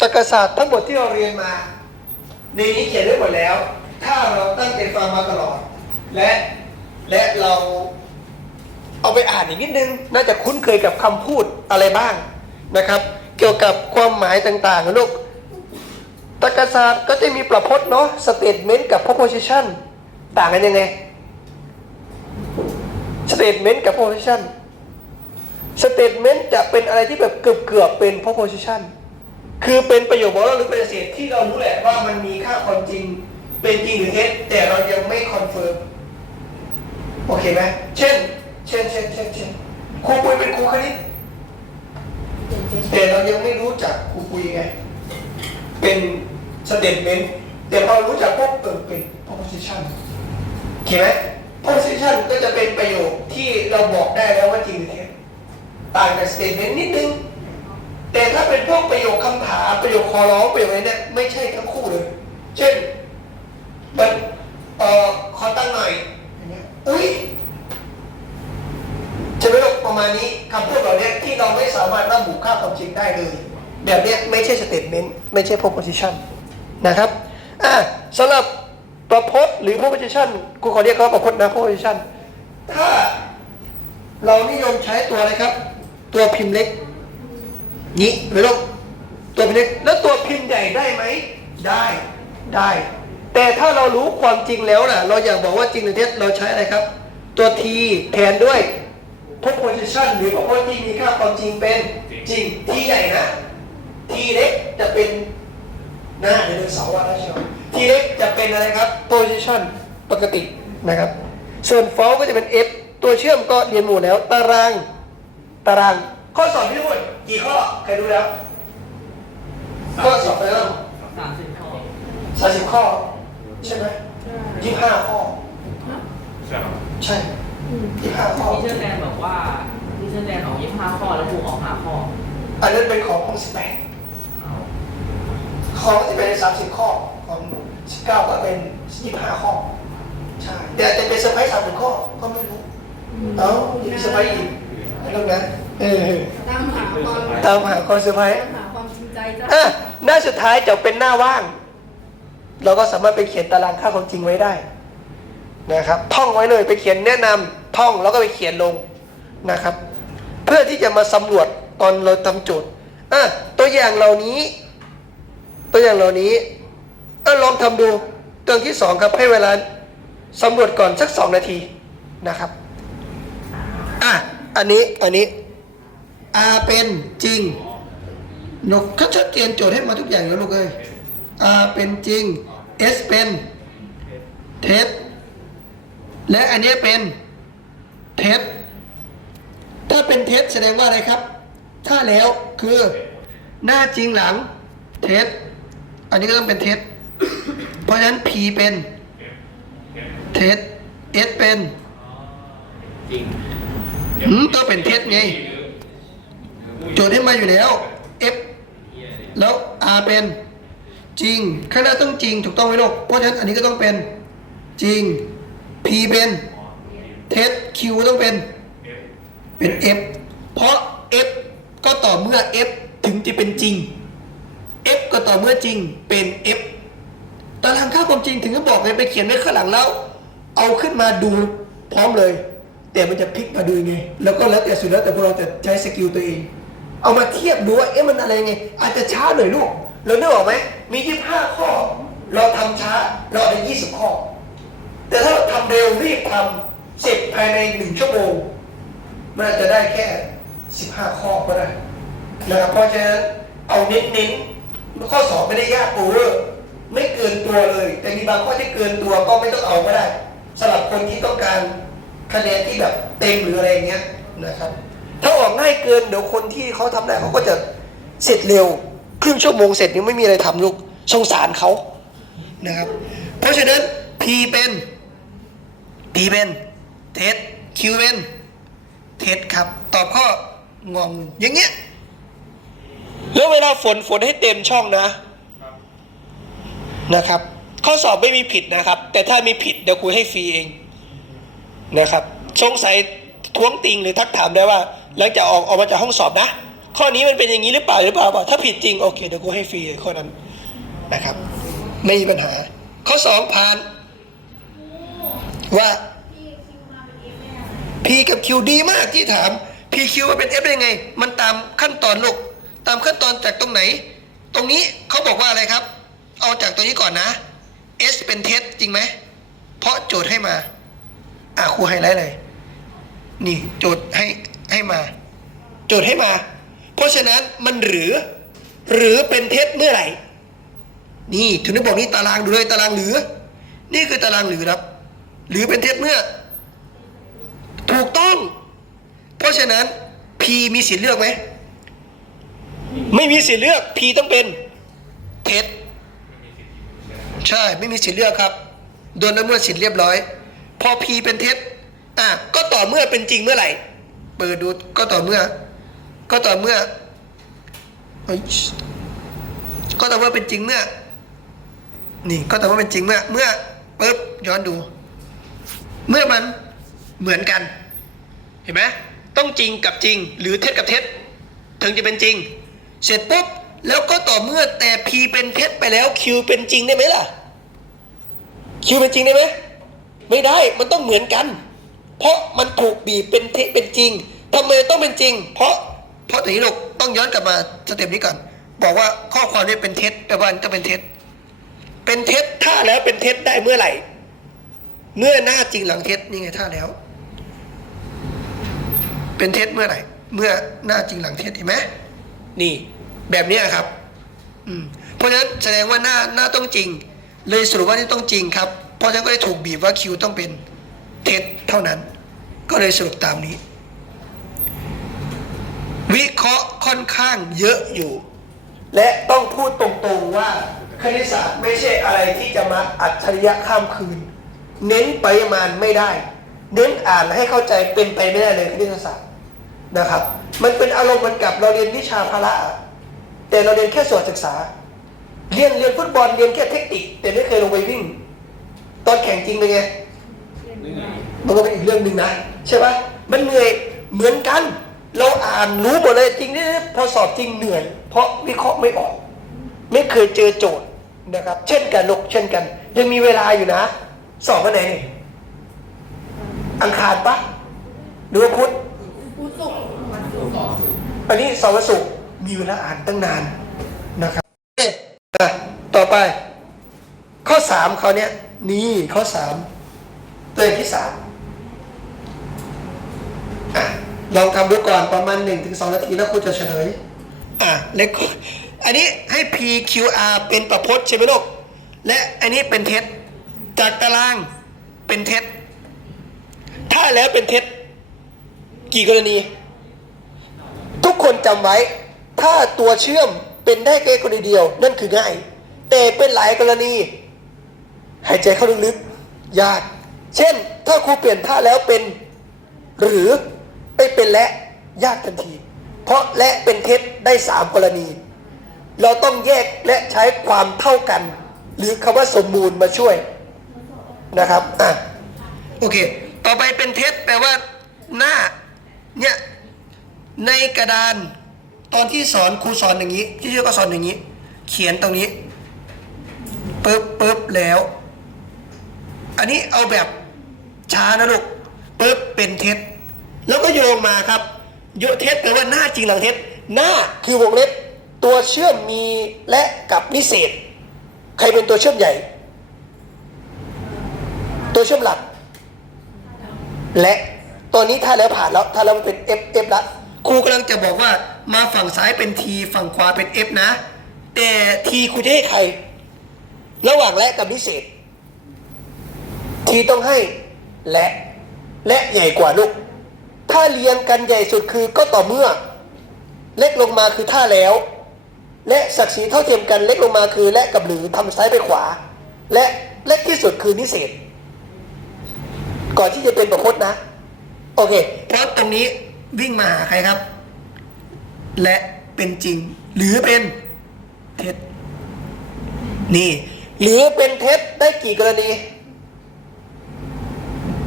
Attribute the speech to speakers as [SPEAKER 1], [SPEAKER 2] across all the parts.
[SPEAKER 1] ตรรกศาสตร์ทั้งหมดที่เราเรียนมาในนี้เขียนไว้หมดแล้ว ถ้าเราตั้งใจฟังมาตลอด และและเราเอาไปอ่านอีกนิดนึง น่าจะคุ้นเคยกับคำพูดอะไรบ้างนะครับ เกี่ยวกับความหมายต่างๆลูกตรรกศาสตร์ก็จะมีประพจน์เนาะ statement กับ proposition ต่างกันยังไง statement กับ proposition statement จะเป็นอะไรที่แบบเกือบเกือบเป็น proposition คือเป็นประโยคบอกเล่าหรือปฏิเสธที่เรารู้แหละว่ามันมีค่าความจริง เป็นจริงหรือเท็จแต่เรายังไม่คอนเฟิร์มโอเคไหมเช่น เช่นเช่นเช่นเช่นครูปุยเป็นครูคณิตแต่เรายังไม่รู้จักครูปุยไงเป็นสเตทเมนต์แต่พอรู้จักปุ๊บเออเป็น proposition โอเคไหม proposition ก็จะเป็นประโยคที่เราบอกได้แล้วว่าจริงหรือเท็จต่างจาก statement นิดนึง แต่ถ้าเป็นพวกประโยคคำถามประโยคคอร้องประโยคอะไรเนี่ยไม่ใช่ทั้งคู่เลย เช่นมันเอ่อขอตั้งหน่อยอันนี้อุ้ยจะไม่ลกประมาณนี้คำพูดเหล่านี้ที่เราไม่สามารถระบุค่าความจริงได้เลย แบบนี้ไม่ใช่ statement ไม่ใช่ proposition นะครับอะสำหรับประพจน์หรือ proposition กูขอเรียกเขาว่าประพจน์นะ proposition ถ้าเรานิยมใช้ตัวอะไรครับ ตัวพิมพ์เล็ก นี้ไม่ต้ตัวพิมพ์เล็กแล้วตัวพิมพ์ใหญ่ได้ไหมได้ได้ แต่ถ้าเรารู้ความจริงแล้วนะเราอยากบอกว่าจริงหรือเท็จเราใช้อะไรครับ ตัว t แทนด้วย proposition หรือ proposition ที่มีค่าความจริงเป็นจริง t ใหญ่นะ t เล็กจะเป็นหน้าไดโนเสาร์ว่าแล้วใช่ไหม t เล็กจะเป็นอะไรครับ position ปกตินะครับ ส่วน false ก็จะเป็น f ตัวเชื่อมก็เรียนหมู่แล้ว ตารางตาราง ข้อสอบที่ทั้งหมดกี่ข้อ ใครรู้แล้ว ข้อสอบไปแล้ว
[SPEAKER 2] สามสิบข้อ
[SPEAKER 1] สามสิบข้อ ใช่ไหมยี่ห้าข้อ
[SPEAKER 3] ใช่ครับ
[SPEAKER 1] ใช่ยี่ห้าข้อ
[SPEAKER 2] ทีเชอร์แนนบอกว่าทีเชอร์แนนออกยี่สิบห้าข้อแล้วครูออกห้าข้อ
[SPEAKER 1] อันนั้นเป็นของของสิบแปด
[SPEAKER 2] เอา
[SPEAKER 1] ของสิบแปดสามสิบข้อ ของสิบเก้าก็เป็นยี่ห้าข้อ ใช่แต่อาจจะเป็นเซอร์ไพรส์สามสิบข้อ ก็ไม่รู้ เอ้าอย่ามีเซอร์ไพรส์อีกไอ้เรื่องนั้น เออ
[SPEAKER 4] ตามหาความ
[SPEAKER 1] ตามหาความเซอร์ไพรส์
[SPEAKER 4] ตามหาความจริงใจจ้ะ
[SPEAKER 1] อะหน้าสุดท้ายจะเป็นหน้าว่าง เราก็สามารถไปเขียนตารางค่าความจริงไว้ได้นะครับท่องไว้เลยไปเขียนแนะนำท่องแล้วก็ไปเขียนลงนะครับ เพื่อที่จะมาสำรวจตอนเราทำโจทย์อะตัวอย่างเหล่านี้ ตัวอย่างเหล่านี้เออลองทำดูตัวอย่างที่สองครับให้เวลาสำรวจก่อนสักสองนาทีนะครับอะอันนี้อันนี้ R เป็นจริงนกเขาชัดเจนโจทย์ให้มาทุกอย่างแล้วลูกเอ้ย R เป็นจริง S เป็นเท็จและอันนี้เป็นเท็จถ้าเป็นเท็จแสดงว่าอะไรครับ ถ้าแล้วคือหน้าจริงหลังเท็จอันนี้ก็ต้องเป็นเท็จเพราะฉะนั้น P เป็นเท็จ S เป็น
[SPEAKER 2] จริง
[SPEAKER 1] หืมก็เป็นเท็จไง โจทย์ให้มาอยู่แล้ว F แล้ว R เป็นจริงข้างหน้าต้องจริงถูกต้องไหมลูกเพราะฉะนั้นอันนี้ก็ต้องเป็นจริง P เป็นเท็จ Q ต้องเป็นเป็น F เพราะ F ก็ต่อเมื่อ F ถึงจะเป็นจริง F ก็ต่อเมื่อจริงเป็น F ตารางค่าความจริงถึงจะบอกเลยไปเขียนไว้ข้างหลังแล้ว เอาขึ้นมาดูพร้อมเลย แต่มันจะพลิกมาดูยังไง แล้วก็แล้วแต่สุดแล้วแต่พวกเราจะใช้สกิลตัวเอง เอามาเทียบดูว่าเอ๊ะมันอะไรไง อาจจะช้าหน่อยลูกเรานึกออกไหมมี25ข้อ เราทำช้าเราได้20ข้อ แต่ถ้าเราทำเร็วรีบทำเสร็จภายในหนึ่งชั่วโมงมันอาจจะได้แค่15ข้อก็ได้นะครับเพราะฉะนั้นเอาเน้นๆข้อสอบไม่ได้ยากโอเวอร์ไม่เกินตัวเลย แต่มีบางข้อที่เกินตัวก็ไม่ต้องเอาก็ได้สำหรับคนที่ต้องการคะแนนที่แบบเต็มหรืออะไรเงี้ยนะครับ ถ้าออกง่ายเกินเดี๋ยวคนที่เขาทำได้เขาก็จะเสร็จเร็วครึ่งชั่วโมงเสร็จยังไม่มีอะไรทำลูกสงสารเขานะครับ เพราะฉะนั้น P เป็น P เป็นเท็ Q เป็นเท็ครับ ตอบข้ององอย่างเงี้ยแล้วเวลาฝนฝนให้เต็มช่องนะนะครับ ข้อสอบไม่มีผิดนะครับ แต่ถ้ามีผิดเดี๋ยวครูให้ฟรีเองนะครับ สงสัยท้วงติงหรือทักถามได้ว่า หลังจากออกออกมาจากห้องสอบนะ ข้อนี้มันเป็นอย่างนี้หรือเปล่าหรือเปล่าบอกถ้าผิดจริงโอเคเดี๋ยวกูให้ฟรีข้อนั้นนะครับ ไม่มีปัญหา ข้อสองผ่าน ว่า P กับ Q ดีมากที่ถาม PQ มาเป็น F ได้ยังไง มันตามขั้นตอนลูกตามขั้นตอนจากตรงไหน ตรงนี้เขาบอกว่าอะไรครับ เอาจากตัวนี้ก่อนนะ S เป็นเท็จจริงไหม เพราะโจทย์ให้มา อะครูไฮไลท์เลย นี่โจทย์ให้ ให้มา โจทย์ให้มา เพราะฉะนั้นมันหรือ หรือเป็นเท็จเมื่อไหร่ นี่ถึงได้บอกนี่ตารางดูเลยตารางหรือ นี่คือตารางหรือครับ หรือเป็นเท็จเมื่อ ถูกต้อง เพราะฉะนั้น P มีสิทธิ์เลือกไหมไม่มีสิทธิ์เลือก P ต้องเป็นเท็จใช่ไม่มีสิทธิ์เลือกครับโดนละเมิดสิทธิ์เรียบร้อย พอ P เป็นเท็จอะก็ต่อเมื่อเป็นจริงเมื่อไหร่ เปิดดูก็ต่อเมื่อ ก็ต่อเมื่อเฮ้ยก็ต่อเมื่อเป็นจริงเมื่อ นี่ก็ต่อเมื่อเป็นจริงเมื่อ เมื่อปึ๊บย้อนดู เมื่อมันเหมือนกัน เห็นไหมต้องจริงกับจริง หรือเท็จกับเท็จถึงจะเป็นจริง เสร็จปุ๊บแล้วก็ต่อเมื่อแต่ P เป็นเท็จไปแล้ว Q เป็นจริงได้ไหมล่ะ Q เป็นจริงได้ไหมไม่ได้มันต้องเหมือนกัน เพราะมันถูกบีบเป็นเท็จเป็นจริงทำไมต้องเป็นจริง เพราะเพราะอย่างนี้ลูกต้องย้อนกลับมาสเต็ปนี้ก่อน บอกว่าข้อความนี้เป็นเท็จแปลว่าต้องเป็นเท็จ เป็นเท็จถ้าแล้วเป็นเท็จได้เมื่อไหร่ เมื่อหน้าจริงหลังเท็จนี่ไงถ้าแล้ว เป็นเท็จเมื่อไหร่ เมื่อหน้าจริงหลังเท็จเห็นไหมนี่ แบบนี้ครับ อืมเพราะฉะนั้นแสดงว่าหน้าหน้าต้องจริง เลยสรุปว่านี่ต้องจริงครับ เพราะฉะนั้นก็ได้ถูกบีบว่าคิวต้องเป็น เท็จเท่านั้น ก็เลยสรุปตามนี้ วิเคราะห์ค่อนข้างเยอะอยู่ และต้องพูดตรงๆว่าคณิตศาสตร์ไม่ใช่อะไรที่จะมาอัจฉริยะข้ามคืน เน้นปริมาณไม่ได้ เน้นอ่านให้เข้าใจเป็นไปไม่ได้เลยคณิตศาสตร์นะครับ มันเป็นอารมณ์เหมือนกับเราเรียนวิชาพละอะแต่เราเรียนแค่ส่วนศึกษา เรียนเรียนฟุตบอลเรียนแค่เทคนิค แต่ไม่เคยลงไปวิ่ง ตอนแข่งจริงเป็นไง มันก็เป็นอีกเรื่องหนึ่งนะ ใช่ปะมันเหนื่อยเหมือนกัน เราอ่านรู้หมดเลยจริงนี่พอสอบจริงเหนื่อย เพราะวิเคราะห์ไม่ออก ไม่เคยเจอโจทย์นะครับ เช่นกันลูกเช่นกัน ยังมีเวลาอยู่นะ สอบวันไหนนี่อังคารปะหรือว่าพุธ
[SPEAKER 4] ผู้สุข
[SPEAKER 1] อันนี้สอบวันศุกร์มีเวลาอ่านตั้งนานนะครับเอ๊ะอะต่อไป ข้อสามเขาเนี้ยนี่ข้อสาม ตัวอย่างที่สามอะลองทำดูก่อนประมาณ1นถึงสนาทีแล้วคุณจะเฉลยอะเล็กอันนี้ให้ PQR เป็นประพจน์ใช่ไหมลูกและอันนี้เป็นเท็จ จากตารางเป็นเท็จ ถ้าแล้วเป็นเท็จ กี่กรณี ทุกคนจำไว้ ถ้าตัวเชื่อมเป็นได้แค่กรณีเดียว นั่นคือง่าย แต่เป็นหลายกรณี หายใจเข้าลึกๆยาก เช่น ถ้าครูเปลี่ยนท่าแล้วเป็น หรือไม่เป็นและยากทันที เพราะและเป็นเท็จได้สามกรณี เราต้องแยกและใช้ความเท่ากัน หรือคำว่าสมบูรณ์มาช่วยนะครับอะโอเค ต่อไปเป็นเท็จแปลว่า หน้าเนี่ยในกระดานตอนที่สอนครูสอนอย่างนี้ที่เชื่อก็สอนอย่างนี้ เขียนตรงนี้ปึ๊บปึ๊บแล้ว อันนี้เอาแบบ ช้านะลูกปึ๊บเป็นเท็จ แล้วก็โยงมาครับโยเท็จแปลว่าหน้าจริงหลังเท็จ หน้าคือวงเล็บตัวเชื่อมมีและกับนิเศษ ใครเป็นตัวเชื่อมใหญ่ ตัวเชื่อมหลัก และตอนนี้ถ้าแล้วผ่านแล้วถ้าแล้วมันเป็น F F ละครูกำลังจะบอกว่ามาฝั่งซ้ายเป็น T ฝั่งขวาเป็น F นะ แต่ T ครูจะให้ใคร ระหว่างและกับนิเศษ T ต้องให้ และและใหญ่กว่าลูกถ้าเรียงกันใหญ่สุดคือก็ต่อเมื่อ เล็กลงมาคือถ้าแล้ว และศักดิ์ศรีเท่าเทียมกันเล็กลงมาคือ และกับหรือทำซ้ายไปขวา และเล็กที่สุดคือนิเศษ ก่อนที่จะเป็นประพจน์นะ โอเคเพราะตรงนี้วิ่งมาหาใครครับ และเป็นจริง หรือเป็นเท็จนี่ หรือเป็นเท็จได้กี่กรณี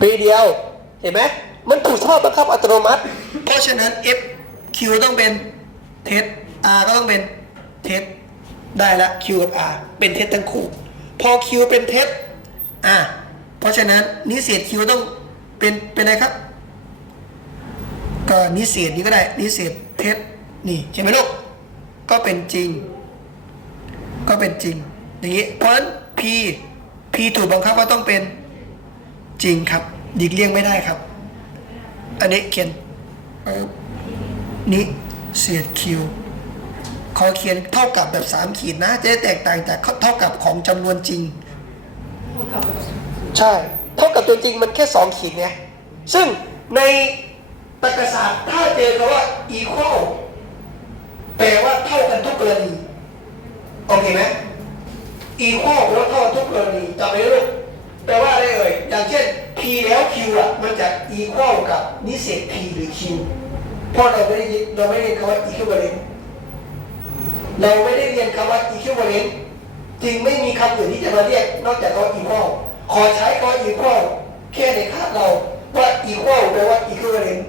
[SPEAKER 1] ปีเดียว เห็นไหมมันถูกชอบบังคับอัตโนมัติ เพราะฉะนั้น F Q ต้องเป็นเท็จ R ก็ต้องเป็นเท็จได้ละ Q กับ R เป็นเท็จทั้งคู่ พอ Q เป็นเท็จอะเพราะฉะนั้นนิเศษ Q ต้องเป็นเป็นอะไรครับก็นิเศษนี้ก็ได้นิเศษเท็จนี่ใช่ไหมลูกก็เป็นจริง ก็เป็นจริงอย่างนี้เพราะฉะนั้น P P ถูกบังคับว่าต้องเป็น จริงครับหลีกเลี่ยงไม่ได้ครับ อันนี้เขียนเอ่อนิเศษ Q ขอเขียนเท่ากับแบบสามขีดนะ จะได้แตกต่างจากเท่ากับของจำนวนจริง
[SPEAKER 4] เท่ากับ
[SPEAKER 1] ใช่ เท่ากับตัวจริงมันแค่สองขีดไงซึ่งในตรรกศาสตร์ถ้าเจอคำว่า equal แปลว่าเท่ากันทุกกรณี โอเคไหม equal แปลว่าเท่ากันทุกกรณีจำไว้ลูก แปลว่าอะไรเอ่ย อย่างเช่น p แล้ว q อะมันจะ equal กับนิเศษ p หรือ q เพราะเราไม่ได้ยินเราไม่ได้เรียนคำว่า equivalent เราไม่ได้เรียนคำว่า equivalent จึงไม่มีคำอื่นที่จะมาเรียกนอกจากคำว่า equal ขอใช้คำว่า equal แค่ในคาบเราว่า equal แปลว่า equivalent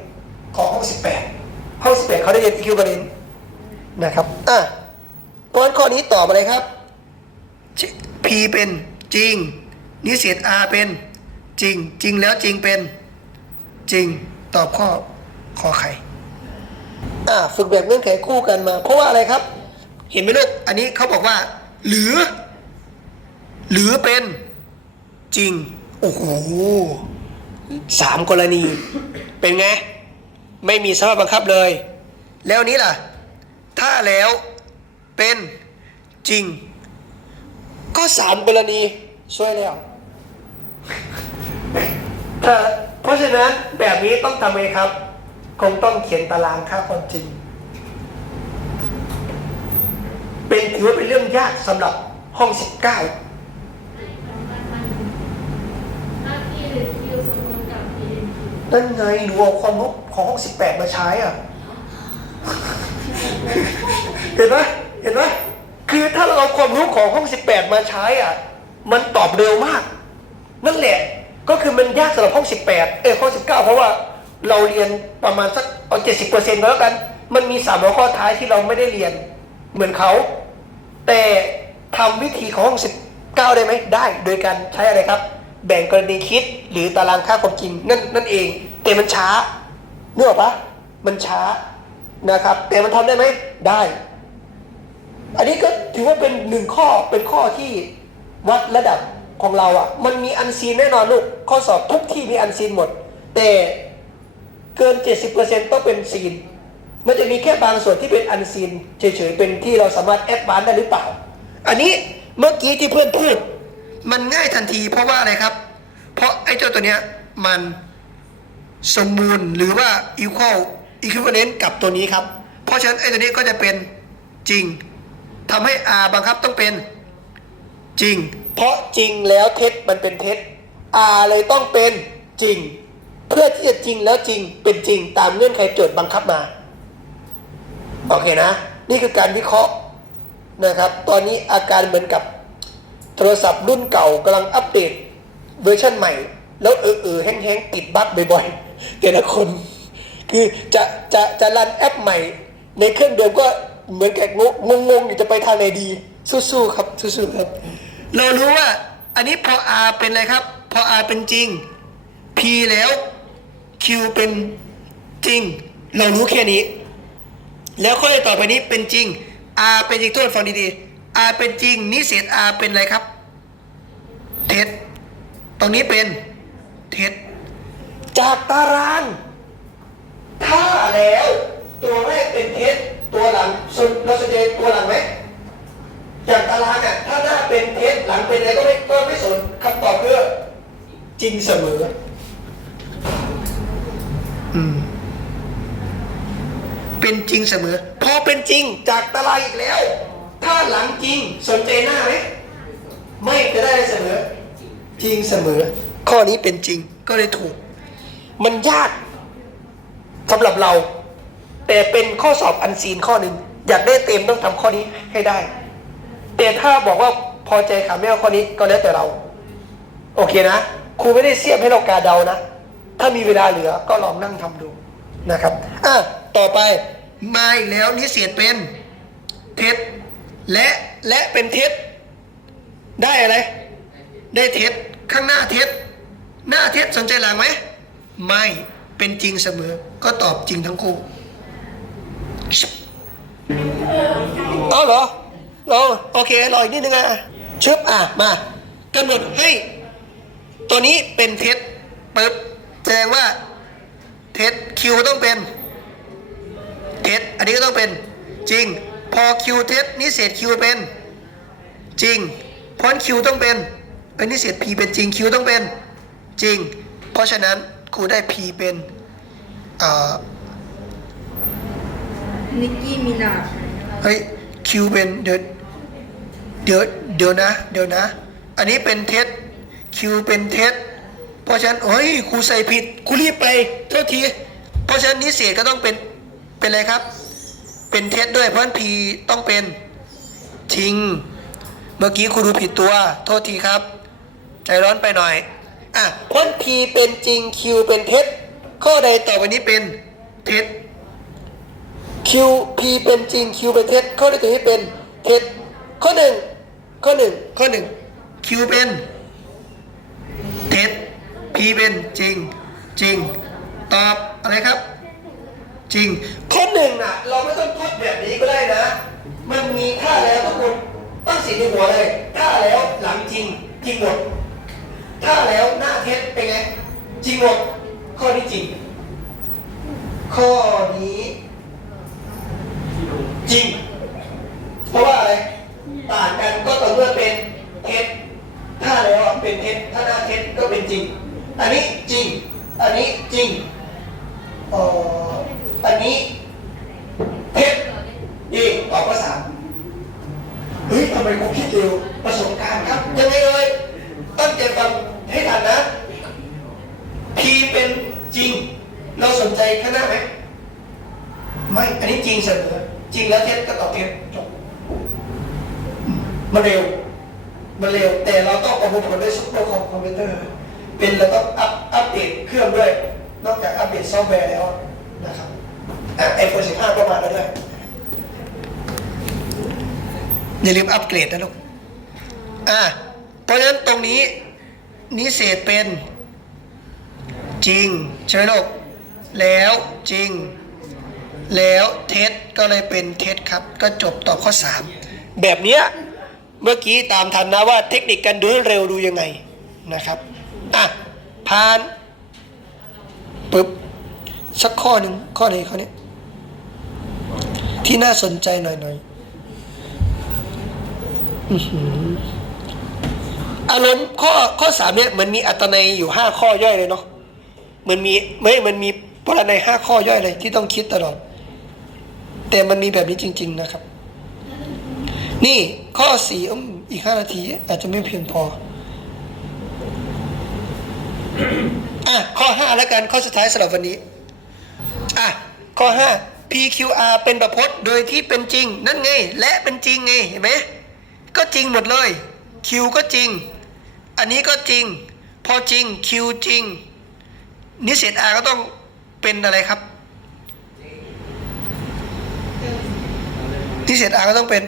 [SPEAKER 1] ของห้อง 18 ห้อง 18 เขาได้เรียน equivalent นะครับ อะเพราะฉะนั้นข้อนี้ตอบอะไรครับ P เป็นจริง นิเศษ R เป็นจริง จริงแล้วจริงเป็นจริงตอบข้อขอไข่อ่าฝึกแบบเงื่อนไขคู่กันมา เพราะว่าอะไรครับ เห็นไหมลูกอันนี้เขาบอกว่า หรือ หรือเป็นจริง โอ้โหสามกรณี เป็นไง ไม่มีสภาพบังคับเลย แล้วนี้ล่ะ ถ้าแล้วเป็นจริง ก็สามกรณีช่วยแล้ว ถ้าเพราะฉะนั้นแบบนี้ต้องทำไงครับ คงต้องเขียนตารางค่าความจริง เป็นถือว่าเป็นเรื่องยากสำหรับห้อง19
[SPEAKER 3] หน้าที่หรือคิวสมมุติกับ PNQ
[SPEAKER 1] นั่นไงหนูเอาความรู้ของห้อง18มาใช้อะ เห็นไหมเห็นไหมคือถ้าเราเอาความรู้ของห้อง18มาใช้อะ มันตอบเร็วมาก นั่นแหละก็คือมันยากสำหรับห้อง 18 เออห้อง 19 เพราะว่าเราเรียนประมาณสักเอา 70%แล้วกัน มันมีสามหัวข้อท้ายที่เราไม่ได้เรียนเหมือนเขา แต่ทำวิธีของห้อง 19 ได้ไหมได้ โดยการใช้อะไรครับ แบ่งกรณีคิดหรือตารางค่าความจริงนั่นนั่นเอง แต่มันช้าเนื้ออกปะมันช้านะครับ แต่มันทำได้ไหมได้ อันนี้ก็ถือว่าเป็นหนึ่งข้อเป็นข้อที่วัดระดับ ของเราอะ่ะ มันมีอันซีนแน่นอนลูก ข้อสอบทุกที่มีอันซีนหมด แต่เกิน 70%ต้องเป็นซีน มันจะมีแค่บางส่วนที่เป็นอันซีนเฉยๆเป็นที่เราสามารถแอดวานได้หรือเปล่า อันนี้เมื่อกี้ที่เพื่อนพูด มันง่ายทันทีเพราะว่าอะไรครับ เพราะไอ้เจ้าตัวเนี้ยมันสมบูรณ์หรือว่า equal equivalent กับตัวนี้ครับ เพราะฉะนั้นไอ้ตัวนี้ก็จะเป็นจริงทำให้ R บังคับต้องเป็น จริง เพราะจริงแล้วเท็จมันเป็นเท็จ R เลยต้องเป็นจริง เพื่อที่จะจริงแล้วจริงเป็นจริงตามเงื่อนไขโจทย์บังคับมา โอเคนะ นี่คือการวิเคราะห์นะครับ ตอนนี้อาการเหมือนกับโทรศัพท์รุ่นเก่ากำลังอัปเดตเวอร์ชันใหม่ แล้วเออเออแห้งๆติดบั๊กบ่อยๆแต่ละคน คือจะจะจะรันแอปใหม่ ในเครื่องเดิมก็เหมือนแกับงงงอยู่จะไปทางไหนดี สู้ๆครับ สู้ๆครับ เรารู้ว่า อันนี้พอ R เป็นอะไรครับ พอ R เป็นจริง P แล้ว Q เป็นจริง เรารู้แค่นี้ แล้วข้อต่อไปนี้เป็นจริง R เป็นจริงทุกคนฟังดีๆ R เป็นจริง นิเศษ R เป็นอะไรครับ เท็จตรงนี้เป็นเท็จจากตาราง ถ้าแล้ว ตัวแรกเป็นเท็จตัวหลังสุดเราจะเจอตัวหลังไหม จากตารางอะถ้าหน้าเป็นเท็จหลังเป็นอะไรก็ไม่ก็ไม่สนคำตอบคือจริงเสมออืมเป็นจริงเสมอ พอเป็นจริงจากตารางอีกแล้ว ถ้าหลังจริงสนใจหน้าไหมไม่จะได้เสมอ จริงเสมอ ข้อนี้เป็นจริงก็เลยถูก มันยากสำหรับเรา แต่เป็นข้อสอบอันซีนข้อหนึ่งอยากได้เต็มต้องทำข้อนี้ให้ได้ แต่ถ้าบอกว่าพอใจขาไม่เอาข้อนี้ก็แล้วแต่เรา โอเคนะครูไม่ได้เสียบให้เรากาเดานะ ถ้ามีเวลาเหลือก็ลองนั่งทำดูนะครับอะต่อไปมาอีกแล้วนิเศษเป็นเท็จและและเป็นเท็จได้อะไร ได้เท็จข้างหน้าเท็จหน้าเท็จสนใจหลังไหมไม่เป็นจริงเสมอ ก็ตอบจริงทั้งคู่เอาเหรอ เราโอเครออีกนิดนึงอะชึบอะมากำหนดให้ ตัวนี้เป็นเท็จปึ๊บแสดงว่าเท็จคิวต้องเป็นเท็จอันนี้ก็ต้องเป็นจริง พอคิวเท็จนิเศษคิวเป็น จริงเพราะคิวต้องเป็นเป็นนิเศษ p เป็นจริงคิวต้องเป็น จริง เพราะฉะนั้นครูได้ p เป็นเอ่อ
[SPEAKER 4] นิกกี้มินาจ
[SPEAKER 1] เฮ้ยคิวเป็นเดี๋ยว เดี๋ยวเดี๋ยวนะ เดี๋ยวนะ อันนี้เป็นเท็จคิวเป็นเท็จเพราะฉะนั้นเฮ้ยครูใส่ผิดครูรีบไปโทษที เพราะฉะนั้นนิเศษก็ต้องเป็นเป็นอะไรครับ เป็นเท็จด้วยเพราะฉะนั้น p ต้องเป็นจริง เมื่อกี้ครูดูผิดตัว โทษทีครับ ใจร้อนไปหน่อยอะเพราะ p เป็นจริง q เป็นเท็จข้อใดต่อไปนี้เป็นเท็จ q p เป็นจริง q เป็นเท็จข้อใดต่อไปนี้เป็นเท็จข้อหนึ่ง ข้อหนึ่งข้อหนึ่ง q เป็นเท็จ p เป็นจริง จริง ตอบอะไรครับ จริง ข้อหนึ่งน่ะ เราไม่ต้องพูดแบบนี้ก็ได้นะ มันมีท่าแล้วทุกคนตั้งสีในหัวเลยท่าแล้วหลังจริง จริงหมดท่าแล้วหน้าเท็จเป็นไง จริงหมด ข้อนี้จริง ข้อนี้ จริง เพราะว่าอะไร ต่างกันก็ต่อเมื่อเป็นเท็จถ้าแล้วเป็นเท็จถ้าหน้าเท็จก็เป็นจริง อันนี้จริง อันนี้จริงเอ่ออันนี้เท็จดีตอบข้อสามเฮ้ยทำไมผมคิดเร็วประสบการณ์ครับยังไงเลยตั้งใจฟังให้ทันนะ P เป็นจริง เราสนใจข้างหน้าไหมไม่ อันนี้จริงเสมอจริงแล้วเท็จก็ตอบเท็จจบ มันเร็ว มันเร็ว แต่เราต้องประมวลผลด้วยซุปเปอร์คอมพิวเตอร์ เป็นเราต้องอัพอัปเดตเครื่องด้วย นอกจากอัปเดตซอฟต์แวร์แล้วนะครับไอโฟน15ก็มาแล้วด้วย อย่าลืมอัปเกรดนะลูก อะเพราะฉะนั้นตรงนี้นิเศษเป็น จริงใช่ไหมลูก แล้วจริง แล้วเท็จก็เลยเป็นเท็จครับ ก็จบตอบข้อ 3 แบบเนี้ย เมื่อกี้ตามทันนะว่าเทคนิคการดูให้เร็วดูยังไงนะครับอะผ่านปึ๊บสักข้อหนึ่งข้อไหนข้อนี้ที่น่าสนใจหน่อยหน่อยอารมณ์ข้อข้อสามเนี่ยมันมีอัตนัยอยู่ห้าข้อย่อยเลยเนาะเหมันมีไม่มันมีปรนัยห้าข้อย่อยเลยที่ต้องคิดตลอด แต่มันมีแบบนี้จริง ๆ นะครับ นี่ข้อสี่อีกห้านาที อาจจะไม่เพียงพออะข้อห้าแล้วกันข้อสุดท้ายสำหรับวันนี้อะข้อห้า PQR เป็นประพจน์โดยที่เป็นจริง นั่นไง และเป็นจริงไงเห็นไหมก็จริงหมดเลย Q ก็จริง อันนี้ก็จริง พอจริง Q จริง นิเศษ R ก็ต้องเป็นอะไรครับนิเศษ R ก็ต้องเป็น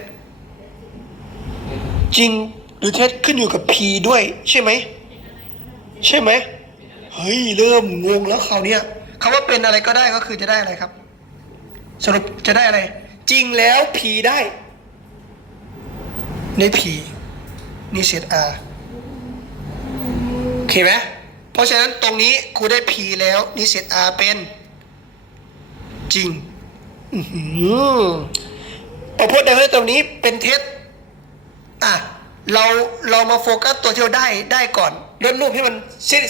[SPEAKER 1] จริงหรือเท็จขึ้นอยู่กับ P ด้วยใช่ไหมใช่ไหมเฮ้ยเริ่มงงแล้วคราวเนี้ยคำว่าเป็นอะไรก็ได้ก็คือจะได้อะไรครับ สรุปจะได้อะไร จริงแล้ว P ได้ใน P นี่เศษ R โอเคไหมเพราะฉะนั้นตรงนี้ครูได้ P แล้วนี่เศษ R เป็นจริงอือหือประพจน์ใดประพจน์ตรงนี้เป็นเท็จ อะเราเรามาโฟกัสตัวที่เราได้ได้ก่อนลดรูปให้มันสิ้น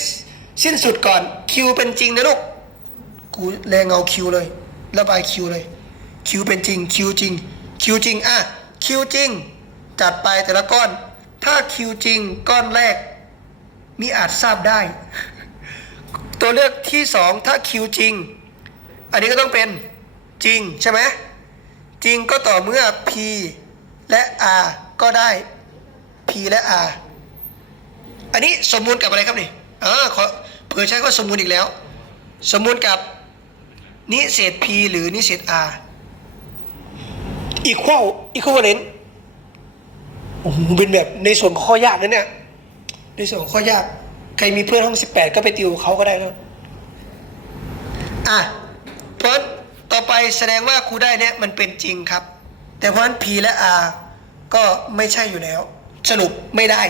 [SPEAKER 1] สิ้นสุดก่อนคิวเป็นจริงนะลูกกูแรงเงาคิวเลยระบายคิวเลยคิวเป็นจริงคิวจริงคิวจริงอะคิวจริง จัดไปแต่ละก้อน ถ้าคิวจริงก้อนแรก มีอาจทราบได้ ตัวเลือกที่สองถ้าคิวจริง อันนี้ก็ต้องเป็นจริงใช่ไหมจริงก็ต่อเมื่อ P และ R ก็ได้ P และ R อันนี้สมมูลกับอะไรครับนี่อ่าขอเผื่อใช้ก็สมมูลอีกแล้ว สมมูลกับนิเศษ P หรือนิเศษ R equal equivalent โอ้โหเป็นแบบในส่วนของข้อยากนะเนี่ย ในส่วนของข้อยาก ใครมีเพื่อนห้องสิบแปดก็ไปติวเขาก็ได้แล้วอะเพราะต่อไปแสดงว่าครูได้เนี่ยมันเป็นจริงครับ แต่เพราะฉะนั้น P และ R ก็ไม่ใช่อยู่แล้ว สรุปไม่ได้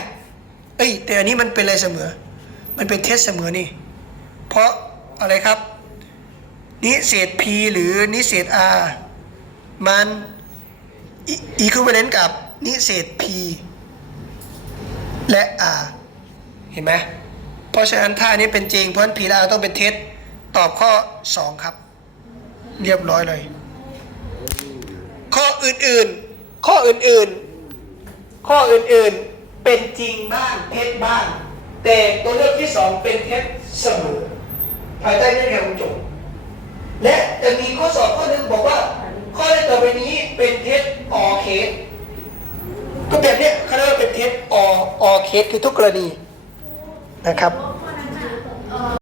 [SPEAKER 1] เอ้ย แต่อันนี้มันเป็นอะไรเสมอ มันเป็นเท็จเสมอนี่ เพราะอะไรครับ นิเศษ P หรือนิเศษ R มันอีคว v เลนต์กับนิเศษ P และ R เห็นไหมเพราะฉะนั้นถ้าอันนี้เป็นจริงเพราะฉะนั้น P และ R ต้องเป็นเท็จตอบข้อ 2 ครับ เรียบร้อยเลย ข้ออื่นๆ ข้ออื่นๆ ข้ออื่นๆเป็นจริงบ้างเท็จบ้าง แต่ตัวเลือกที่สองเป็นเท็จเสมอภายใต้เงื่อนไขของโจทย์และจะมีข้อสอบข้อหนึ่งบอกว่า ข้อใดต่อไปนี้เป็นเท็จออเคสก็แบบเนี้ยเขาเรียกว่าเป็นเท็จอออเคสคือทุกกรณีนะครับ